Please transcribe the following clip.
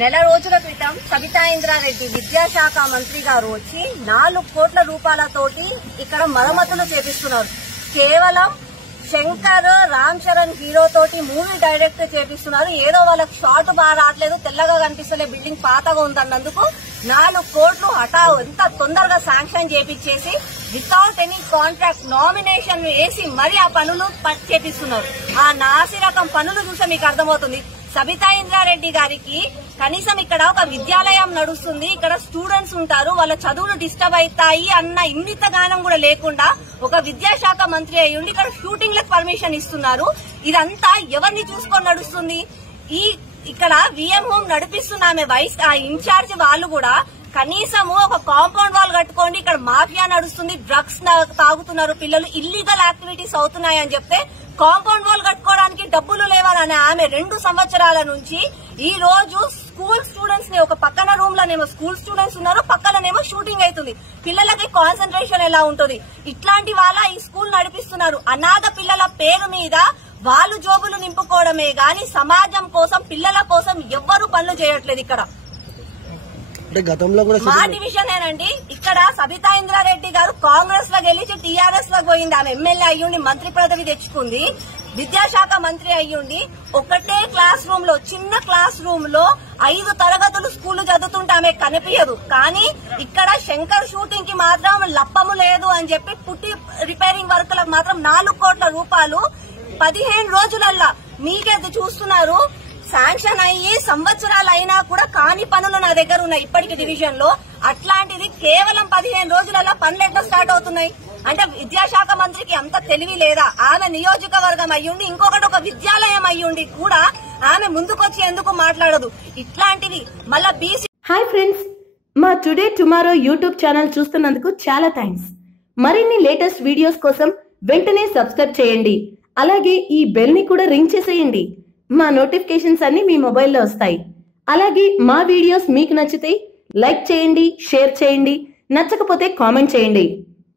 నెల రోజుల క్రితం సబితా ఇంద్రారెడ్డి విద్యాశాఖ మంత్రి గారు వచ్చి 4 కోట్ల రూపాయలతోటి ఇక్కడ మరమ్మతులు చేపిస్తున్నారు. కేవలం శంకర్ రామ్ చరణ్ హీరో తోటి మూవీ డైరెక్ట్ చేపిస్తున్నారు. ఏదో వాళ్ళకి షార్ట్ బాగా రావట్లేదు, తెల్లగా కనిపిస్తలే, బిల్డింగ్ పాతగా ఉందన్నందుకు 4 కోట్లు ఎంత తొందరగా శాంక్షన్ చేపించేసి వితౌట్ ఎనీ కాంట్రాక్ట్ నామినేషన్ వేసి మరి ఆ పనులు చేపిస్తున్నారు. ఆ నాసి రకం పనులు చూస్తే మీకు అర్థమవుతుంది. సబితా ఇంద్రారెడ్డి గారికి కనీసం ఇక్కడ ఒక విద్యాలయం నడుస్తుంది, ఇక్కడ స్టూడెంట్స్ ఉంటారు, వాళ్ళ చదువులు డిస్టర్బ్ అవుతాయి అన్న ఇంగిత గానం కూడా లేకుండా ఒక విద్యాశాఖ మంత్రి అయ్యుండి ఇక్కడ షూటింగ్ లకు పర్మిషన్ ఇస్తున్నారు. ఇదంతా ఎవరిని చూసుకొని నడుస్తుంది? ఇక్కడ విఎం హోమ్ నడిపిస్తున్న ఆమె ఇన్ఛార్జ్ వాళ్ళు కూడా కనీసము ఒక కాంపౌండ్ వాల్ కట్టుకోండి, ఇక్కడ మాఫియా నడుస్తుంది, డ్రగ్స్ తాగుతున్నారు పిల్లలు, ఇల్లీగల్ యాక్టివిటీస్ అవుతున్నాయని చెప్తే కాంపౌండ్ వాల్ కట్టుకోవడానికి డబ్బులు లేవాలని ఆమె 2 సంవత్సరాల నుంచి ఈ రోజు స్కూల్ స్టూడెంట్స్ ని ఒక పక్కన రూమ్ లోనేమో స్కూల్ స్టూడెంట్స్ ఉన్నారు, పక్కననేమో షూటింగ్ అవుతుంది. పిల్లలకి కాన్సన్ట్రేషన్ ఎలా ఉంటుంది? ఇట్లాంటి వాళ్ళ ఈ స్కూల్ నడిపిస్తున్నారు. అనాథ పిల్లల పేరు మీద వాళ్ళు జోబులు నింపుకోవడమే గాని సమాజం కోసం పిల్లల కోసం ఎవ్వరూ పనులు చేయట్లేదు. ఇక్కడ మా డివిజన్ ఏనండి. ఇక్కడ సబితా ఇంద్రారెడ్డి గారు కాంగ్రెస్ లో గెలిచి టీఆర్ఎస్ లో పోయింది. ఆమె ఎమ్మెల్యే అయ్యుండి మంత్రి పదవి తెచ్చుకుంది, విద్యాశాఖ మంత్రి అయ్యుండి ఒకటే క్లాస్ రూమ్ లో చిన్న క్లాస్ రూమ్ లో 5 తరగతులు స్కూల్ చదువుతుంటే ఆమె కనిపించదు. కానీ ఇక్కడ శంకర్ షూటింగ్ కి మాత్రం లప్పము లేదు అని చెప్పి పుట్టి రిపేరింగ్ వర్కులకు మాత్రం 4 కోట్ల రూపాయలు 15 రోజులల్లా మీకేది చూస్తున్నారు. శాంక్షన్ అయ్యి సంవత్సరాలు అయినా కూడా కాని పనులు నా దగ్గర ఉన్నాయి ఇప్పటికి డివిజన్ లో. అట్లాంటిది కేవలం 15 రోజులలో పనులు ఎట్లా స్టార్ట్ అవుతున్నాయి అంటే విద్యాశాఖ మంత్రికి అంత తెలివి లేదా? ఆమె నియోజకవర్గం అయ్యుండి ఇంకొకటి ఒక విద్యాలయం అయ్యుండి కూడా ఆమె ముందుకొచ్చి ఎందుకు మాట్లాడదు? ఇట్లాంటివి మళ్ళా బీసీ. హాయ్ ఫ్రెండ్స్, మా టుడే టుమారో యూట్యూబ్ ఛానల్ చూస్తున్నందుకు చాలా థ్యాంక్స్. మరిన్ని లేటెస్ట్ వీడియోస్ కోసం వెంటనే సబ్స్క్రైబ్ చేయండి. అలాగే ఈ బెల్ ని కూడా రింగ్ చేసేయండి. మా నోటిఫికేషన్స్ అన్ని మీ మొబైల్లో వస్తాయి. అలాగే మా వీడియోస్ మీకు నచ్చితే లైక్ చేయండి, షేర్ చేయండి, నచ్చకపోతే కామెంట్ చేయండి.